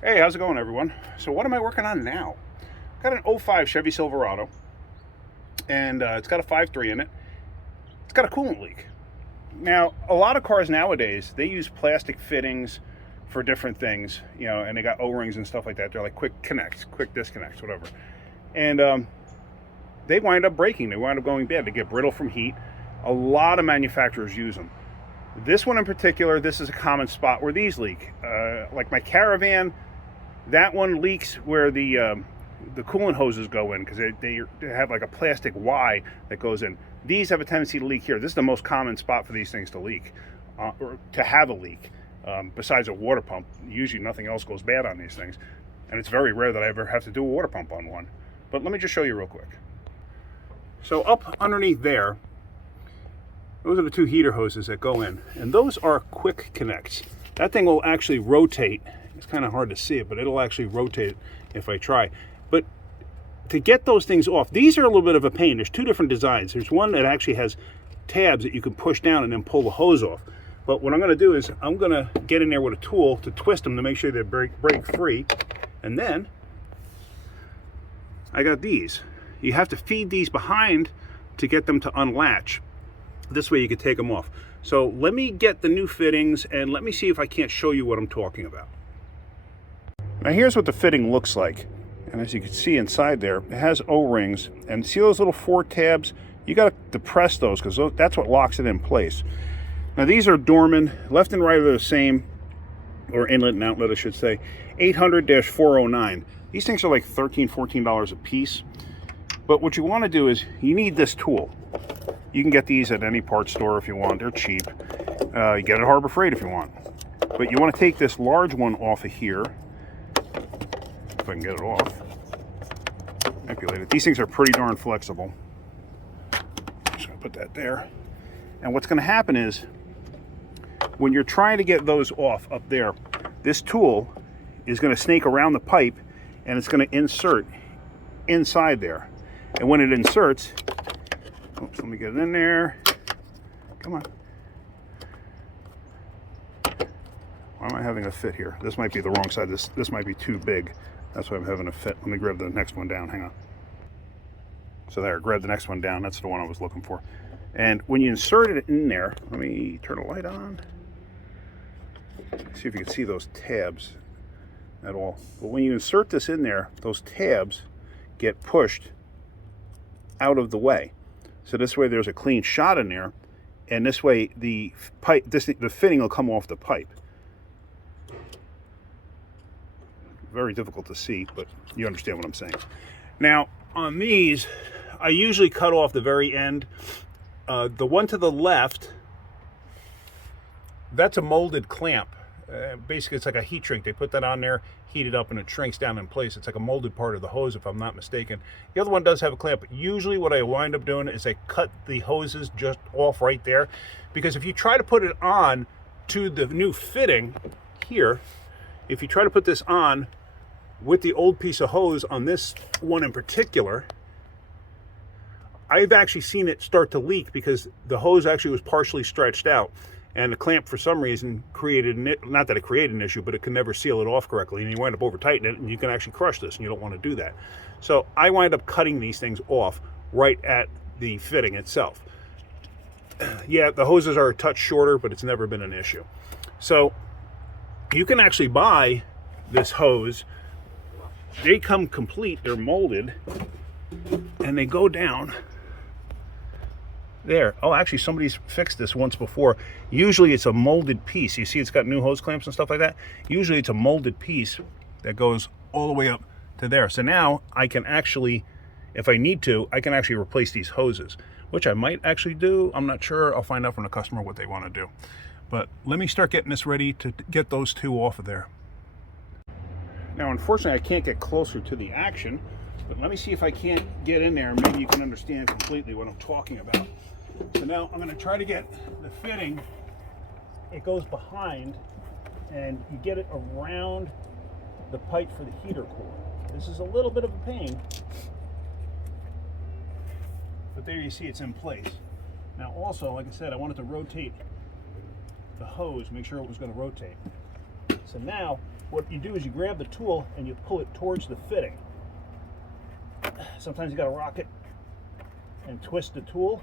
Hey, how's it going, everyone? So what am I working on now? Got an '05 Chevy Silverado, and it's got a 5.3 in it. It's got a coolant leak. Now, a lot of cars nowadays, they use plastic fittings for different things, and they got O-rings and stuff like that. They're like quick connects, quick disconnects, whatever. And they wind up breaking. They wind up going bad. They get brittle from heat. A lot of manufacturers use them. This one in particular, this is a common spot where these leak. Like my Caravan, that one leaks where the coolant hoses go in, because they have like a plastic Y that goes in. These have a tendency to leak here. This is the most common spot for these things to leak, or to have a leak. Besides a water pump, usually nothing else goes bad on these things. And it's very rare that I ever have to do a water pump on one. But let me just show you real quick. So up underneath there, those are the two heater hoses that go in, and those are quick connects. That thing will actually rotate. It's kind of hard to see it, but it'll actually rotate if I try. But to get those things off, these are a little bit of a pain. There's two different designs. There's one that actually has tabs that you can push down and then pull the hose off. But what I'm going to do is I'm going to get in there with a tool to twist them to make sure they break free. And then I got these. You have to feed these behind to get them to unlatch. This way you can take them off. So let me get the new fittings and let me see if I can't show you what I'm talking about. Now here's what the fitting looks like. And as you can see inside there, it has O-rings. And see those little 4 tabs? You got to depress those, because that's what locks it in place. Now these are Dorman. Left and right are the same, or inlet and outlet I should say. 800-409. These things are like $13, $14 a piece. But what you want to do is you need this tool. You can get these at any parts store if you want. They're cheap. You get it at Harbor Freight if you want. But you want to take this large one off of here. If I can get it off. Manipulate it. These things are pretty darn flexible. Just going to put that there. And what's going to happen is, when you're trying to get those off up there, this tool is going to snake around the pipe and it's going to insert inside there. And when it inserts, oops, let me get it in there. Come on. Why am I having a fit here? This might be the wrong side. This might be too big. That's why I'm having a fit. Let me grab the next one down. Hang on. So there, grab the next one down. That's the one I was looking for. And when you insert it in there, let me turn the light on. See if you can see those tabs at all. But when you insert this in there, those tabs get pushed out of the way. So this way there's a clean shot in there, and this way the pipe, the fitting will come off the pipe. Very difficult to see, but you understand what I'm saying. Now on these, I usually cut off the very end. The one to the left, that's a molded clamp. Basically it's like a heat shrink. They put that on there, heat it up, and it shrinks down in place. It's like a molded part of the hose, if I'm not mistaken. The other one does have a clamp. Usually what I wind up doing is I cut the hoses just off right there, because if you try to put it on to the new fitting here, if you try to put this on with the old piece of hose on this one in particular, I've actually seen it start to leak because the hose actually was partially stretched out. And the clamp, for some reason, created, not that it created an issue, but it can never seal it off correctly. And you wind up over tightening it, and you can actually crush this, and you don't want to do that. So I wind up cutting these things off right at the fitting itself. Yeah, the hoses are a touch shorter, but it's never been an issue. So you can actually buy this hose. They come complete, they're molded, and they go down there. Oh, actually somebody's fixed this once before. Usually it's a molded piece. You see it's got new hose clamps and stuff like that. Usually it's a molded piece that goes all the way up to there. So now I can actually, if I need to, I can actually replace these hoses, which I might actually do. I'm not sure. I'll find out from the customer what they want to do. But let me start getting this ready to get those two off of there. Now unfortunately I can't get closer to the action, but let me see if I can't get in there and maybe you can understand completely what I'm talking about. So now I'm going to try to get the fitting. It goes behind, and you get it around the pipe for the heater core. This is a little bit of a pain, but there you see it's in place. Now also, like I said, I wanted to rotate the hose, make sure it was going to rotate. So now what you do is you grab the tool and you pull it towards the fitting. Sometimes you got to rock it and twist the tool.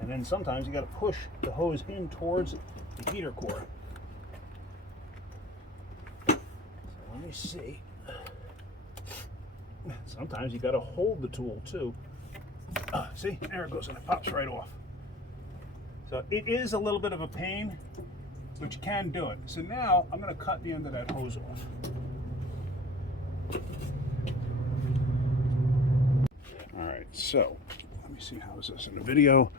And then sometimes you got to push the hose in towards the heater core. So let me see. Sometimes you got to hold the tool too. See, there it goes, and it pops right off. So it is a little bit of a pain, but you can do it. So now I'm going to cut the end of that hose off. All right, so let me see, how is this in the video?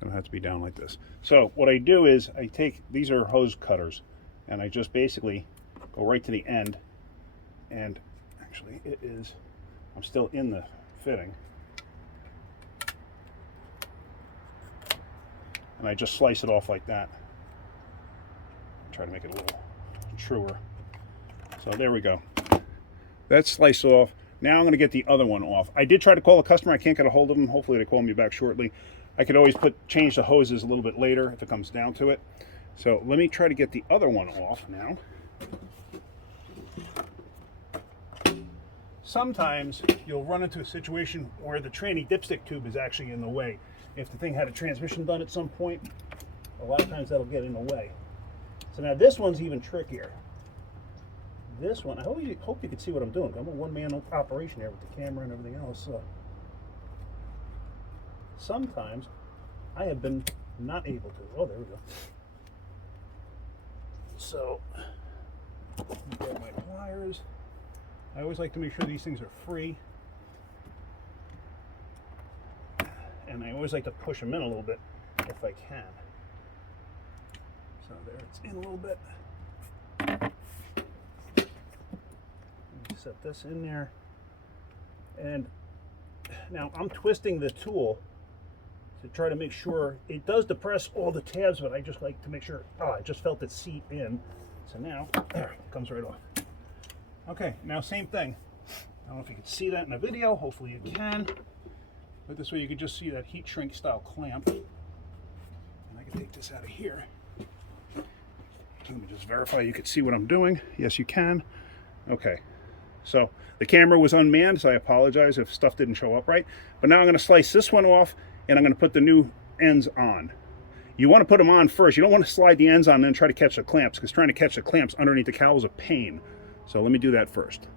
Gonna have to be down like this. So what I do is I take, these are hose cutters, and I just basically go right to the end, and actually it is, I'm still in the fitting, and I just slice it off like that. Try to make it a little truer. So there we go. That's sliced off. Now I'm going to get the other one off. I did try to call a customer. I can't get a hold of them. Hopefully they call me back shortly. I could always change the hoses a little bit later if it comes down to it. So let me try to get the other one off now. Sometimes you'll run into a situation where the tranny dipstick tube is actually in the way. If the thing had a transmission done at some point, a lot of times that'll get in the way. So now this one's even trickier. This one, I hope you can see what I'm doing. I'm a one-man operation here with the camera and everything else. So sometimes I have been not able to. Oh, there we go. So grab my pliers. I always like to make sure these things are free, and I always like to push them in a little bit if I can. So there, it's in a little bit. Set this in there, and now I'm twisting the tool to try to make sure it does depress all the tabs, but I just like to make sure, I just felt it seep in. So now, there, it comes right off. Okay, now same thing. I don't know if you can see that in the video, hopefully you can, but this way you can just see that heat shrink style clamp. And I can take this out of here. Let me just verify you can see what I'm doing. Yes, you can. Okay. So the camera was unmanned, so I apologize if stuff didn't show up right. But now I'm going to slice this one off, and I'm going to put the new ends on. You want to put them on first. You don't want to slide the ends on and then try to catch the clamps, because trying to catch the clamps underneath the cowl is a pain. So let me do that first.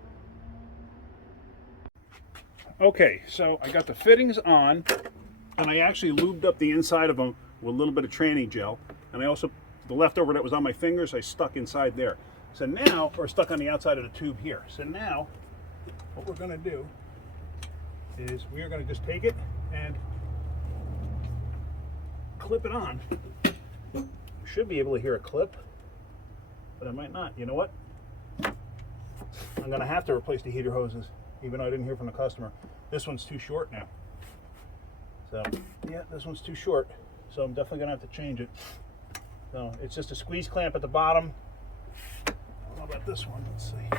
Okay, so I got the fittings on, and I actually lubed up the inside of them with a little bit of tranny gel. And I also, the leftover that was on my fingers, I stuck inside there. So now, or stuck on the outside of the tube here. So now, what we're going to do is we are going to just take it and clip it on. You should be able to hear a clip, but I might not. You know what? I'm going to have to replace the heater hoses, even though I didn't hear from the customer. This one's too short now. So, yeah, this one's too short. So I'm definitely going to have to change it. So it's just a squeeze clamp at the bottom. How about this one? Let's see.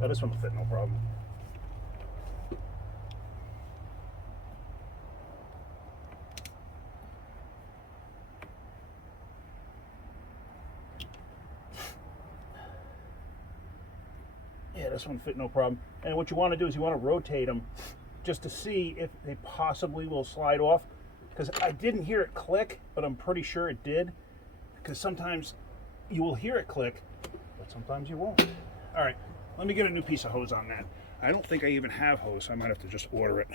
Oh, this one will fit no problem. Yeah, this one fit no problem. And what you want to do is you want to rotate them just to see if they possibly will slide off. Because I didn't hear it click, but I'm pretty sure it did. Because sometimes you will hear it click, but sometimes you won't. All right, let me get a new piece of hose on that. I don't think I even have hose, so I might have to just order it.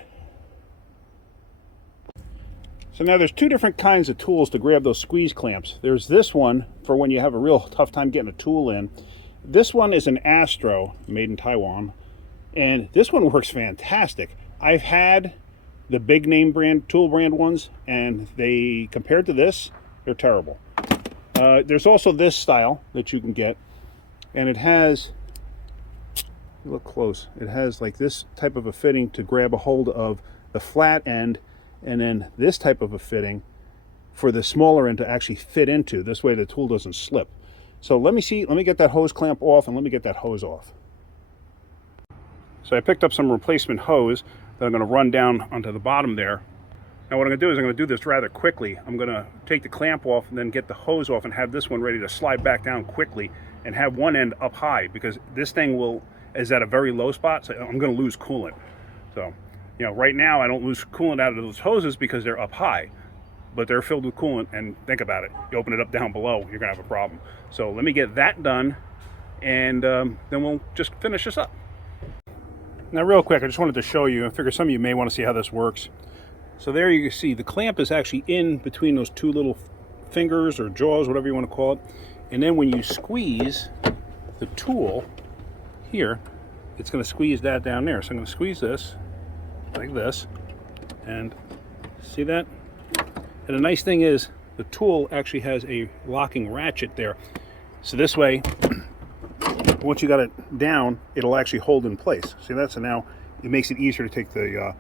So now there's two different kinds of tools to grab those squeeze clamps. There's this one for when you have a real tough time getting a tool in. This one is an Astro, made in Taiwan, and this one works fantastic. I've had the big name brand, tool brand ones, and they, compared to this, they're terrible. There's also this style that you can get, and it has, look close, it has like this type of a fitting to grab a hold of the flat end, and then this type of a fitting for the smaller end to actually fit into. This way the tool doesn't slip. So let me get that hose clamp off, and let me get that hose off. So I picked up some replacement hose that I'm going to run down onto the bottom there. Now what I'm going to do is I'm going to do this rather quickly. I'm going to take the clamp off and then get the hose off and have this one ready to slide back down quickly and have one end up high, because this thing is at a very low spot, so I'm going to lose coolant. So, you know, right now I don't lose coolant out of those hoses because they're up high, but they're filled with coolant, and think about it. You open it up down below, you're going to have a problem. So let me get that done, and then we'll just finish this up. Now real quick, I just wanted to show you, I figure some of you may want to see how this works. So there you can see the clamp is actually in between those two little fingers or jaws, whatever you want to call it. And then when you squeeze the tool here, it's going to squeeze that down there. So I'm going to squeeze this like this, and see that? And the nice thing is the tool actually has a locking ratchet there. So this way, once you got it down, it'll actually hold in place. See that? So now it makes it easier to take the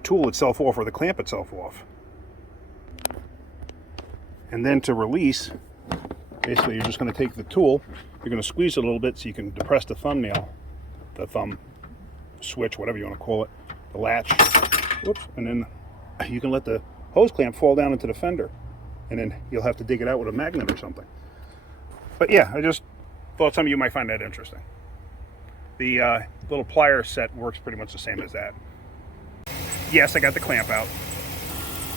tool itself off, or the clamp itself off. And then to release, basically you're just going to take the tool, you're going to squeeze it a little bit so you can depress the thumbnail, the thumb switch, whatever you want to call it, the latch, whoops, and then you can let the hose clamp fall down into the fender, and then you'll have to dig it out with a magnet or something. But yeah, I just thought some of you might find that interesting. The little plier set works pretty much the same as that. Yes, I got the clamp out.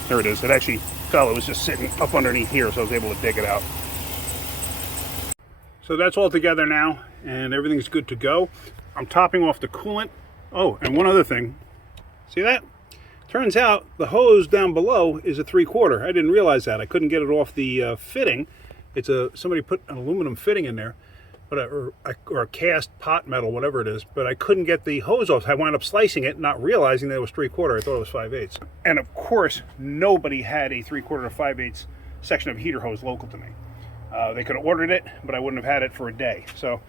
There it is. It actually fell. It was just sitting up underneath here, so I was able to dig it out. So that's all together now, and everything's good to go. I'm topping off the coolant. Oh, and one other thing. See that? Turns out the hose down below is a 3/4. I didn't realize that. I couldn't get it off the fitting. Somebody put an aluminum fitting in there, or a cast pot metal, whatever it is, but I couldn't get the hose off. I wound up slicing it, not realizing that it was 3/4. I thought it was 5/8. And of course, nobody had a 3/4 to 5/8 section of heater hose local to me. They could have ordered it, but I wouldn't have had it for a day. So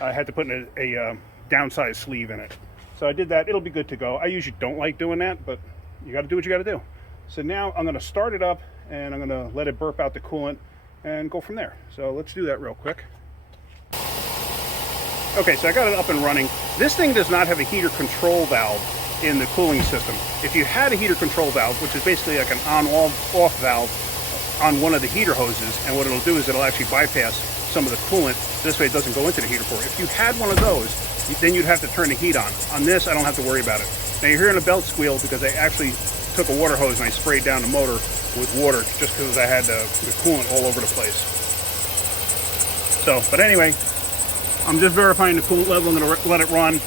I had to put in a downsized sleeve in it. So I did that. It'll be good to go. I usually don't like doing that, but you got to do what you got to do. So now I'm going to start it up, and I'm going to let it burp out the coolant and go from there. So let's do that real quick. Okay, so I got it up and running. This thing does not have a heater control valve in the cooling system. If you had a heater control valve, which is basically like an on-off valve on one of the heater hoses, and what it'll do is it'll actually bypass some of the coolant. This way it doesn't go into the heater core. If you had one of those, then you'd have to turn the heat on. On this, I don't have to worry about it. Now you're hearing a belt squeal because I actually took a water hose and I sprayed down the motor with water just because I had the coolant all over the place. So, but anyway, I'm just verifying the coolant level. I'm going to let it run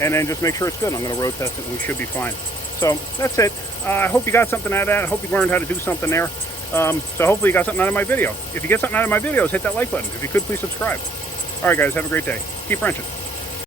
and then just make sure it's good. I'm going to road test it and we should be fine. So that's it. I hope you got something out of that. I hope you learned how to do something there. So hopefully you got something out of my video. If you get something out of my videos, hit that like button. If you could, please subscribe. All right, guys, have a great day. Keep wrenching.